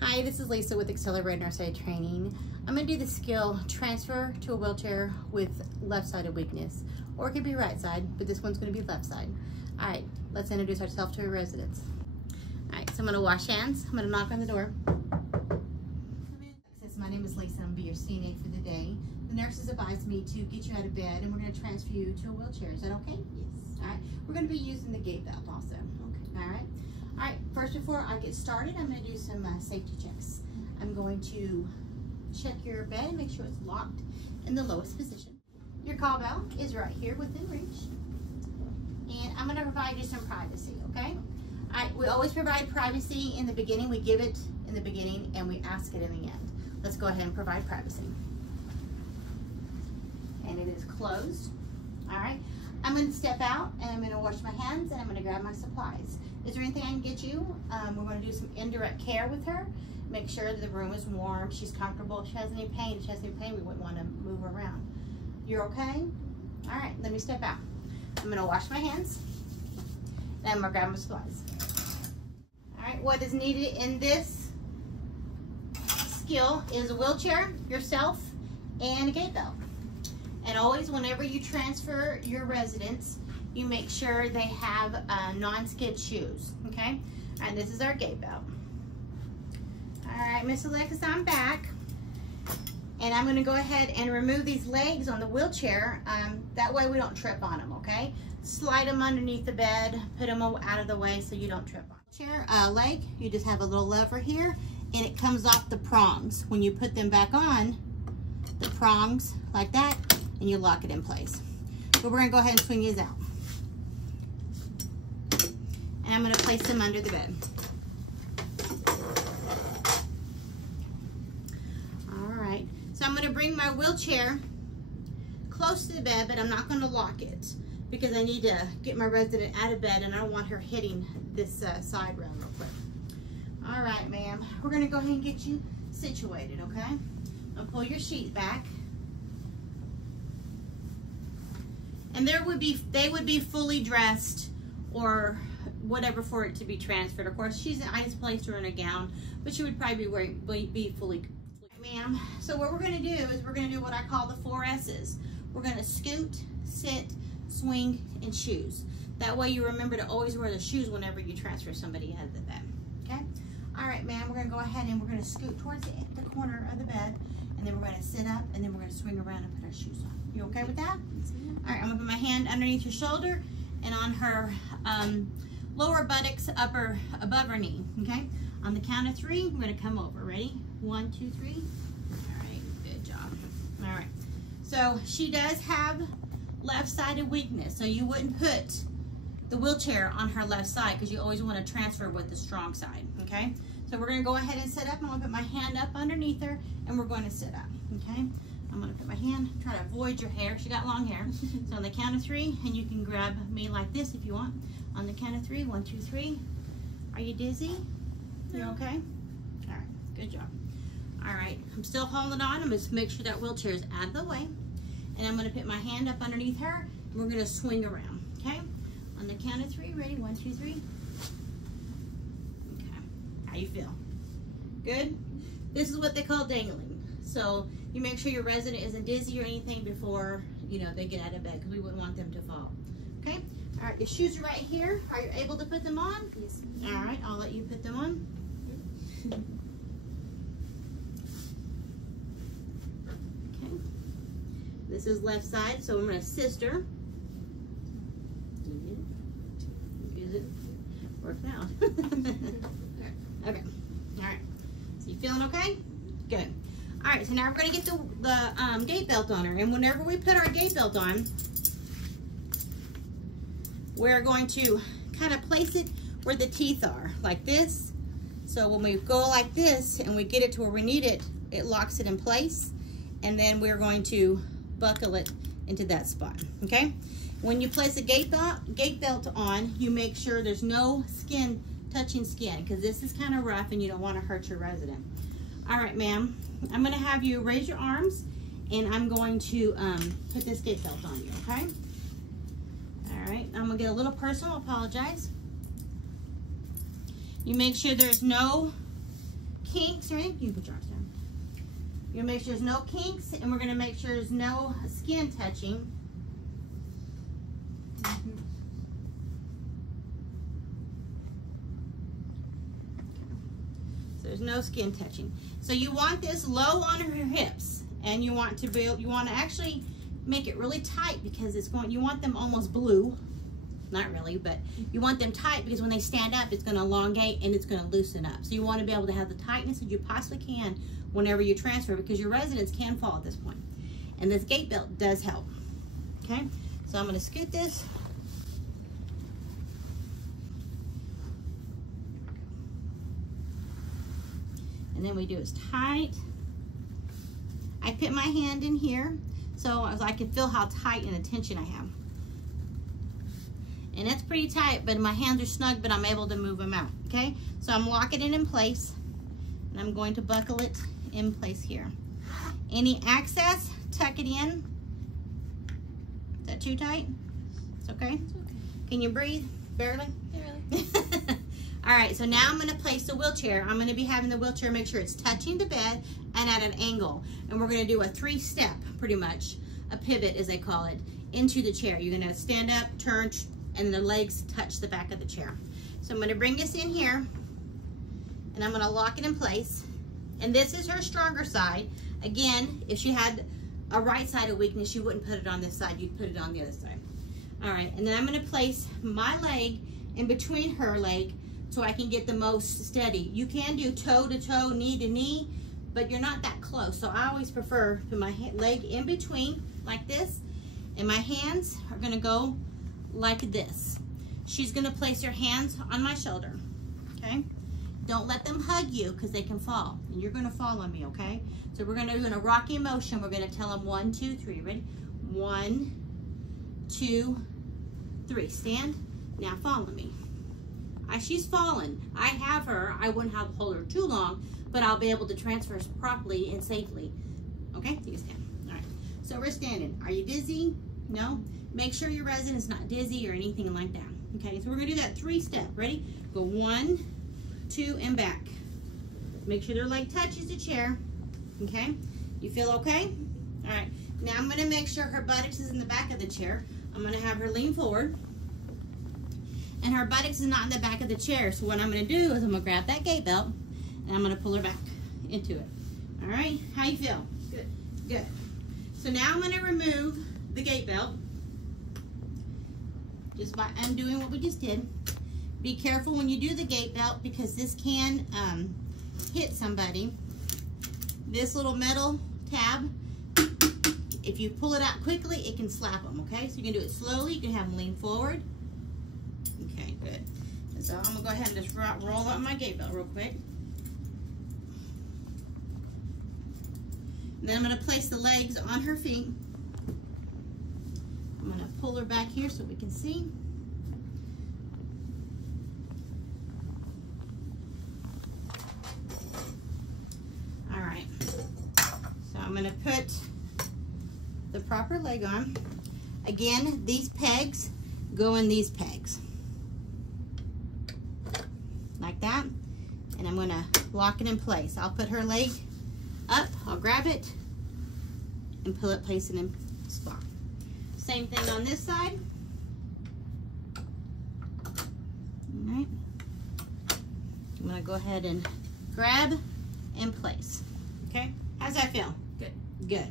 Hi, this is Lisa with Xcellerated Nurse Aide Training. I'm going to do the skill transfer to a wheelchair with left-sided weakness, or it could be right side, but this one's going to be left side. All right, let's introduce ourselves to our residents. All right, so I'm going to wash hands. I'm going to knock on the door. My name is Lisa. I'm going to be your CNA for the day. The nurses advised me to get you out of bed, and we're going to transfer you to a wheelchair. Is that okay? Yes. All right. We're going to be using the GAIT belt also. Okay. All right. All right. First, before I get started, I'm going to do some safety checks. I'm going to check your bed and make sure it's locked in the lowest position. Your call bell is right here within reach, and I'm going to provide you some privacy. Okay. All right. We always provide privacy in the beginning. We give it in the beginning, and we ask it in the end. Let's go ahead and provide privacy. And it is closed. All right. I'm going to step out and I'm going to wash my hands and I'm going to grab my supplies. Is there anything I can get you? We're going to do some indirect care with her. Make sure that the room is warm, she's comfortable. If she has any pain, we wouldn't want to move her around. You're okay? All right, let me step out. I'm going to wash my hands and I'm going to grab my supplies. All right, what is needed in this skill is a wheelchair, yourself, and a GAIT belt. And always, whenever you transfer your residents, you make sure they have non-skid shoes, okay? And this is our GAIT belt. All right, Miss Alexis, I'm back. And I'm gonna go ahead and remove these legs on the wheelchair. That way we don't trip on them, okay? Slide them underneath the bed, put them out of the way so you don't trip on them. Chair leg, you just have a little lever here, and it comes off the prongs. When you put them back on, the prongs like that, and you lock it in place. But we're gonna go ahead and swing these out. And I'm gonna place them under the bed. All right, so I'm gonna bring my wheelchair close to the bed, but I'm not gonna lock it because I need to get my resident out of bed and I don't want her hitting this side rail real quick. All right, ma'am, we're gonna go ahead and get you situated, okay? I'll pull your sheet back. And they would be fully dressed or whatever for it to be transferred. Of course, I just placed her in a gown, but she would probably be fully. Ma'am, so what we're gonna do is we're gonna do what I call the 4 S's. We're gonna scoot, sit, swing, and shoes. That way you remember to always wear the shoes whenever you transfer somebody out of the bed, okay? All right, ma'am, we're gonna go ahead and we're gonna scoot towards the corner of the bed, and then we're gonna sit up, and then we're gonna swing around and put our shoes on. You okay with that? All right, I'm gonna put my hand underneath your shoulder and on her lower buttocks, above her knee, okay? On the count of 3, we're gonna come over. Ready? 1, 2, 3. All right, good job. All right, so she does have left-sided weakness, so you wouldn't put the wheelchair on her left side because you always want to transfer with the strong side, okay? So we're gonna go ahead and sit up. I'm gonna put my hand up underneath her and we're going to sit up, okay? I'm gonna put my hand, try to avoid your hair. She got long hair. So on the count of 3, and you can grab me like this if you want. On the count of 3, 1, 2, 3. Are you dizzy? You okay? All right, good job. All right, I'm still holding on. I'm gonna make sure that wheelchair is out of the way. And I'm gonna put my hand up underneath her, and we're gonna swing around, okay? On the count of 3, ready? 1, 2, 3. Okay, how you feel? Good? This is what they call dangling. So you make sure your resident isn't dizzy or anything before, you know, they get out of bed because we wouldn't want them to fall. Okay? All right, the shoes are right here. Are you able to put them on? Yes. All right, I'll let you put them on. Okay. This is left side, so I'm going to assist her. Use it. Worked out. Okay. All right. So you feeling okay? Good. All right, so now we're going to get the GAIT belt on her. And whenever we put our GAIT belt on, we're going to kind of place it where the teeth are, like this. So when we go like this and we get it to where we need it, it locks it in place. And then we're going to buckle it into that spot, okay? When you place a GAIT belt on, you make sure there's no skin touching skin because this is kind of rough and you don't want to hurt your resident. All right, ma'am, I'm going to have you raise your arms and I'm going to put this GAIT belt on you, okay? All right, I'm going to get a little personal, apologize. You make sure there's no kinks or anything. You can put your arms down. You're gonna make sure there's no kinks, and we're gonna make sure there's no skin touching. So there's no skin touching. So you want this low on her hips, and you want to actually make it really tight because you want them almost blue. Not really, but you want them tight because when they stand up, it's going to elongate and it's going to loosen up. So you want to be able to have the tightness that you possibly can whenever you transfer, because your residents can fall at this point. And this gait belt does help. Okay, so I'm going to scoot this. And then we do is tight. I put my hand in here so I can feel how tight and the tension I have. And it's pretty tight, but my hands are snug, but I'm able to move them out, okay? So I'm locking it in place, and I'm going to buckle it in place here. Any excess, tuck it in. Is that too tight? It's okay? It's okay. Can you breathe? Barely? Barely. All right, so now I'm gonna place the wheelchair. I'm gonna be having the wheelchair make sure it's touching the bed and at an angle. And we're gonna do a 3-step, pretty much, a pivot as they call it, into the chair. You're gonna stand up, turn, and the legs touch the back of the chair. So I'm gonna bring this in here, and I'm gonna lock it in place. And this is her stronger side. Again, if she had a right-sided weakness, you wouldn't put it on this side, you'd put it on the other side. All right, and then I'm gonna place my leg in between her leg so I can get the most steady. You can do toe to toe, knee to knee, but you're not that close. So I always prefer to put my leg in between like this, and my hands are gonna go like this. She's gonna place her hands on my shoulder, okay? Don't let them hug you because they can fall, and you're gonna fall on me, okay? So we're gonna do in a rocking motion. We're gonna tell them 1, 2, 3. Ready? 1, 2, 3. Stand. Now follow me. She's fallen. I have her. I wouldn't have hold her too long, but I'll be able to transfer properly and safely. Okay? You can stand. All right. So we're standing. Are you dizzy? No? Make sure your resident is not dizzy or anything like that. Okay, so we're gonna do that 3-step. Ready? Go 1, 2, and back. Make sure their leg touches the chair. Okay? You feel okay? All right. Now I'm gonna make sure her buttocks is in the back of the chair. I'm gonna have her lean forward. And her buttocks is not in the back of the chair. So what I'm gonna do is I'm gonna grab that gait belt and I'm gonna pull her back into it. All right? How you feel? Good. Good. So now I'm gonna remove the gait belt just by undoing what we just did. Be careful when you do the gait belt because this can hit somebody. This little metal tab, if you pull it out quickly, it can slap them, okay? So you can do it slowly. You can have them lean forward. Okay, good. And so I'm gonna go ahead and just roll up my gait belt real quick. And then I'm gonna place the legs on her feet. I'm gonna pull her back here so we can see. All right, so I'm gonna put the proper leg on. Again, these pegs go in these pegs. Like that, and I'm gonna lock it in place. I'll put her leg up, I'll grab it, and pull it, place it in spot. Same thing on this side. All right. I'm gonna go ahead and grab and place. Okay, how's that feel? Good. Good.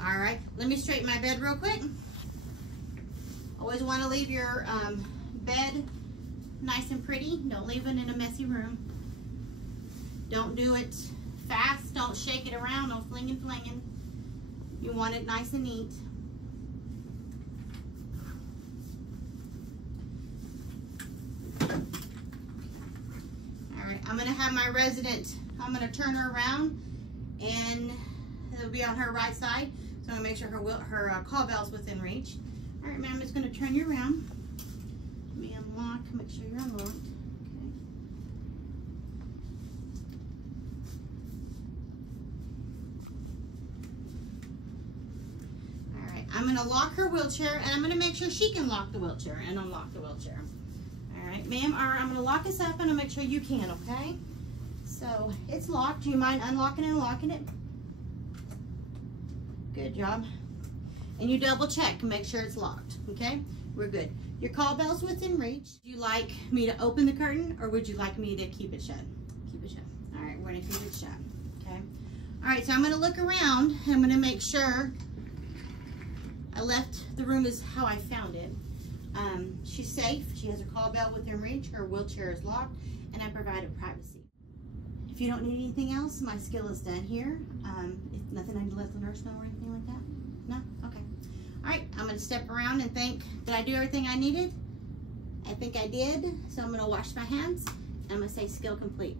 All right, let me straighten my bed real quick. Always wanna leave your bed nice and pretty. Don't leave it in a messy room. Don't do it fast. Don't shake it around. No flinging, flinging. You want it nice and neat. All right, I'm gonna have my resident, I'm gonna turn her around and it'll be on her right side. So I'm gonna make sure her call bell's within reach. All right, ma'am, I'm just gonna turn you around. Let me unlock, make sure you're unlocked. I'm gonna lock her wheelchair and I'm gonna make sure she can lock the wheelchair and unlock the wheelchair. All right, ma'am, I'm gonna lock this up and I'll make sure you can, okay? So it's locked. Do you mind unlocking and locking it? Good job. And you double check and make sure it's locked, okay? We're good. Your call bell's within reach. Would you like me to open the curtain or would you like me to keep it shut? Keep it shut. All right, we're gonna keep it shut, okay? All right, so I'm gonna look around. I'm gonna make sure I left the room as how I found it. She's safe. She has her call bell within reach. Her wheelchair is locked, and I provided privacy. If you don't need anything else, my skill is done here. If nothing I need to let the nurse know or anything like that? No? Okay. All right, I'm gonna step around and think, did I do everything I needed? I think I did. So I'm gonna wash my hands, and I'm gonna say skill complete.